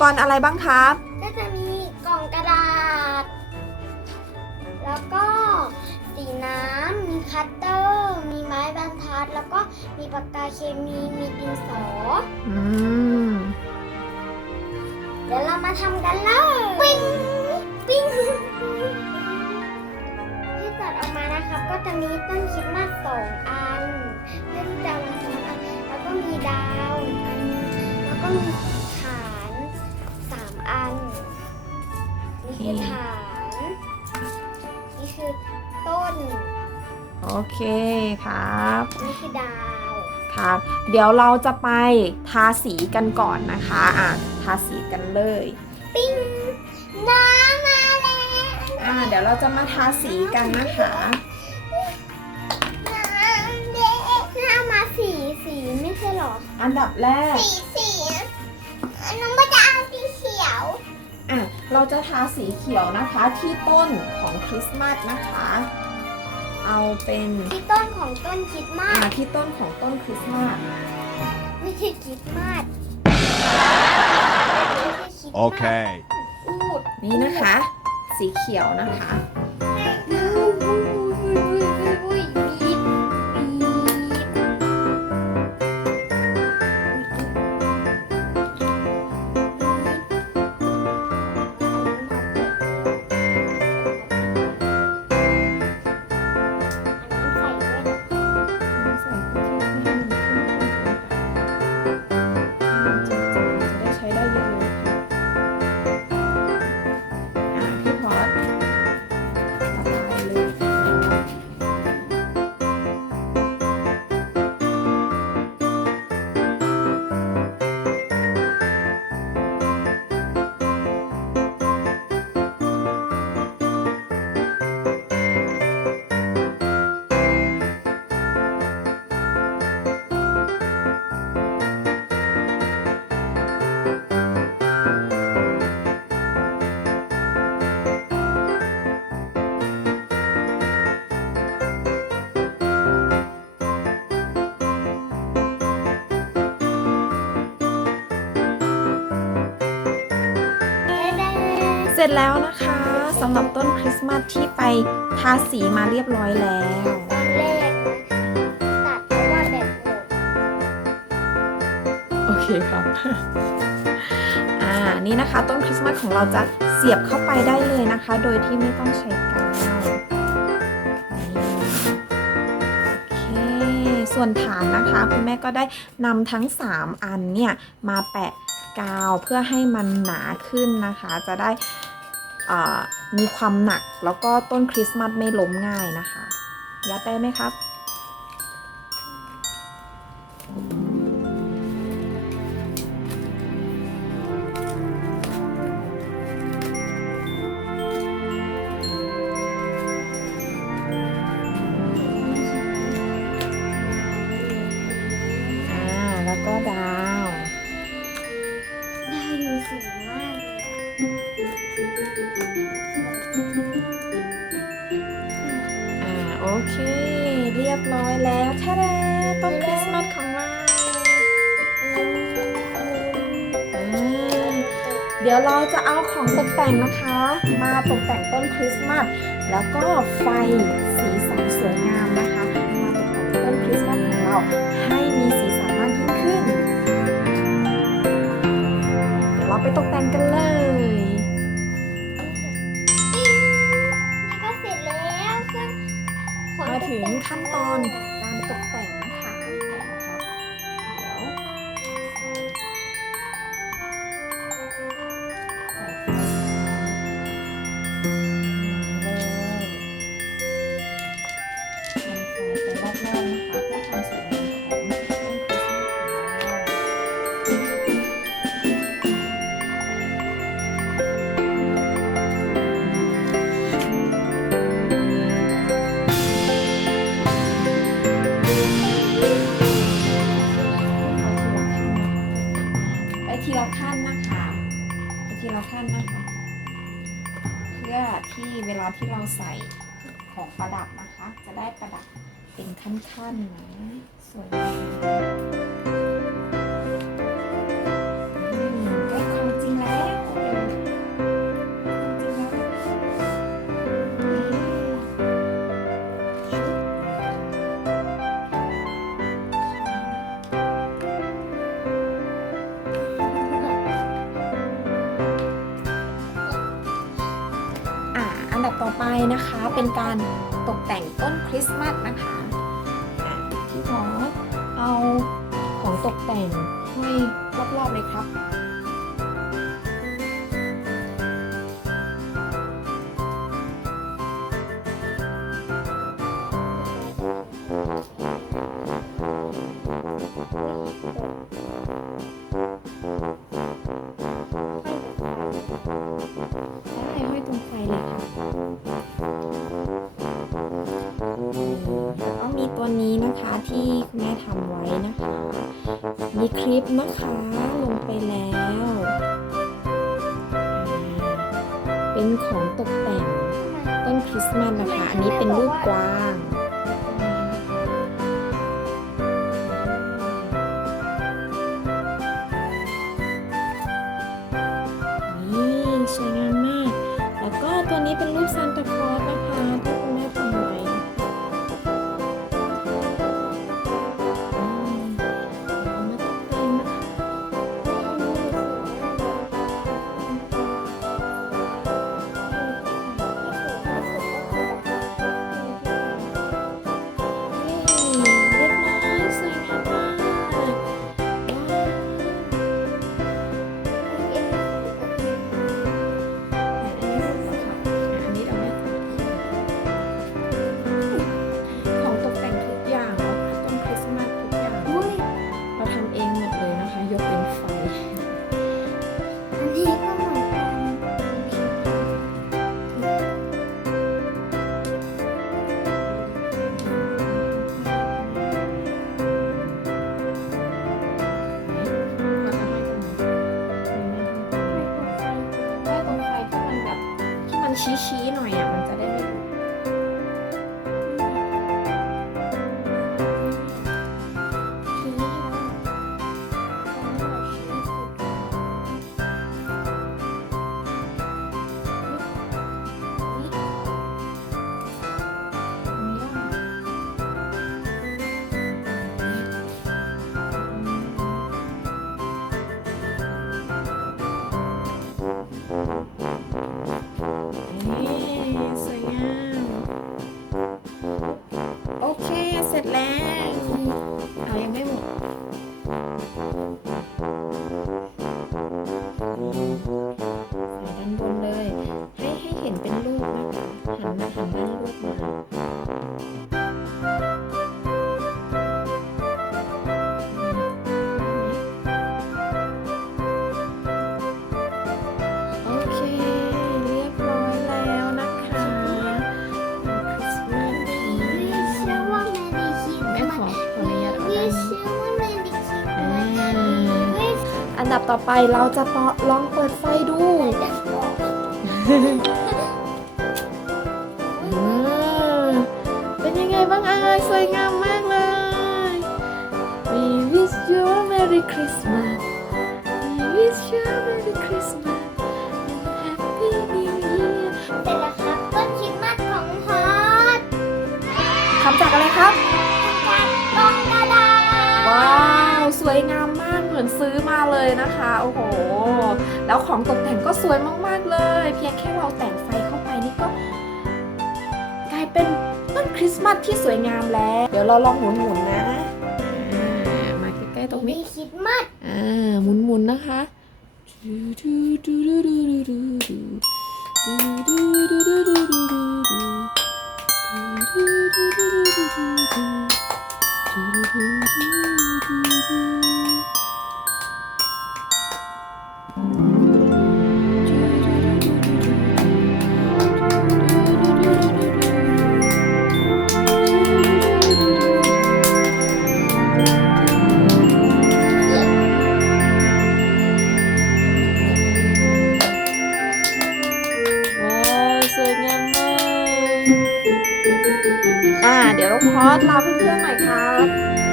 กรณ์อะไรบ้างครับก็จะมีกล่องกระดาษแล้วก็สีน้ำมีคัตเตอร์มีไม้บรรทัดแล้วก็มีปากกาเคมีมีดินสอเดี๋ยวเรามาทำกันเลยปิ้งปิ้งที่ตัดออกมานะครับก็จะมีต้นคริสต์มาส2 อันเพื่อที่จะมาซ้อนกันแล้วก็มีดาวอันแล้วก็มีฐาน3 อันนี่คือฐานนี่คือต้นโอเคครับนี่คือดาวครับเดี๋ยวเราจะไปทาสีกันก่อนนะคะทาสีกันเลยปิ้งน้ำมาแล้วเดี๋ยวเราจะมาทาสีกันนะคะน้ำมาสีไม่ใช่หรออันดับแรกสีน้องไม่จะเอาสีเขียวเราจะทาสีเขียวนะคะที่ต้นของคริสต์มาสนะคะเอาเป็นที่ต้นของต้นคริสต์มาสที่ต้นของต้นคริสต์มาสไม่ใช่คริสต์มาสโอเคนี่นะคะสีเขียวนะคะเสร็จแล้วนะคะสำหรับต้นคริสต์มาสที่ไปทาสีมาเรียบร้อยแล้วตอนแรกตัดเพราะว่าแบบหมดโอเคครับนี่นะคะต้นคริสต์มาสของเราจะเสียบเข้าไปได้เลยนะคะโดยที่ไม่ต้องใช้กาวโอเคส่วนฐานนะคะคุณแม่ก็ได้นำทั้ง3 อันเนี่ยมาแปะกาวเพื่อให้มันหนาขึ้นนะคะจะได้มีความหนักแล้วก็ต้นคริสต์มาสไม่ล้มง่ายนะคะยัดได้ไหมครับแล้วก็ดาวดูสวยมากโอเคเรียบร้อยแล้วท่าแดต้นคริสต์มาสของเราเดี๋ยวเราจะเอาของตกแต่งนะคะมาตกแต่งต้นคริสต์มาสแล้วก็ไฟสีสันสวยงามนะคะมาตกแต่งต้นคริสต์มาสของเราให้มีสีสันมากยิ่งขึ้นเดี๋ยวเราไปตกแต่งกันเลยก็เสร็จแล้วมาถึงขั้นตอนการตกแต่งนะคะนะครับเดี๋ยวไปรอบๆนะคะเพื่อความสวยงามของต้นคริสต์มาสทีละขั้นนะคะเพื่อที่เวลาที่เราใส่ของประดับนะคะจะได้ประดับเป็นขั้นๆนะสวยงามใกล้ความจริงแล้ว ต่อไปนะคะเป็นการตกแต่งต้นคริสต์มาสนะคะพี่ขอเอาของตกแต่งห้อยรอบๆเลยครับได้ห้อยตรงไฟเลยค่ะแล้วก็มีตัวนี้นะคะที่คุณแม่ทำไว้นะคะมีคลิปนะคะลงไปแล้วเป็นของตกแต่งต้นคริสต์มาสนะคะอันนี้เป็นรูปกวางสวยงามมากแล้วก็ตัวนี้เป็นรูปซานตาคลอสนะคะที่คุณแม่ทำไว้เอามาตกแต่งเรียบร้อยสวยงามมากของตกแต่งทุกอย่างต้นคริสต์มาสทุกอย่างเราทำเองหมดเลยนะคะยกเป็นไฟ อันนี้ก็เหมือนกัน ได้ตรงไฟที่มันแบบที่มันชี้ๆหน่อยอ่ะมันจะได้ไม่รู้สวยงามโอเคเสร็จแล้วเอายังไม่หมดใส่ด้านบนเลยให้เห็นเป็นรูปนะคะหันด้านรูปมาโอเคเรียบร้อยแล้วนะคะคริสต์มาสนี้ เชื่อว่าแม่ได้คิด แม่ขออนุญาตเอา ไม่ ด้าน เชื่อว่าแม่ได้คิด อ่า ไม่ อันดับต่อไปเราจะลองเปิดไฟดู จะบอก เป็นยังไงบ้างสวยงามมากเลย We wish you a Merry Christmas We wish you a Merry Christmas and Happy New Year เสร็จแล้วครับต้นคริสต์มาสของฮอต ทำจากอะไรครับ จากกล่องกระดาษ ว้าวสวยงามมากเหมือนซื้อมาเลยนะคะโอ้โหแล้วของตกแต่งก็สวยมากๆเลยเพียงแค่เราแต่งไฟเข้าไปนี่ก็กลายเป็นต้นคริสต์มาสที่สวยงามแล้วเดี๋ยวเราลองหมุนๆนะมาใกล้ๆตรงนี้ มีคริสต์มาส หมุนๆนะคะสวยงามมากเดี๋ยวเราพอดลาเพื่อนๆหน่อยครับ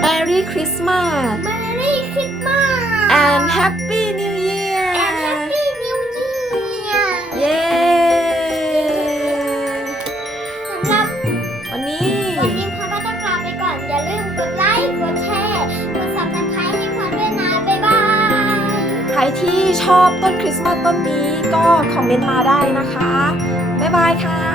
Merry Christmas Merry Christmas and Happy New Year and Happy New Year เย้ สำหรับ วันนี้ พอต้องลาไปก่อน อย่าลืมกดไลค์ กดแชร์ กด Subscribe ให้พอด้วยนะ บ๊ายบาย ใครที่ชอบต้นคริสต์มาสต้นนี้ก็คอมเมนต์มาได้นะคะ บ๊ายบายค่ะ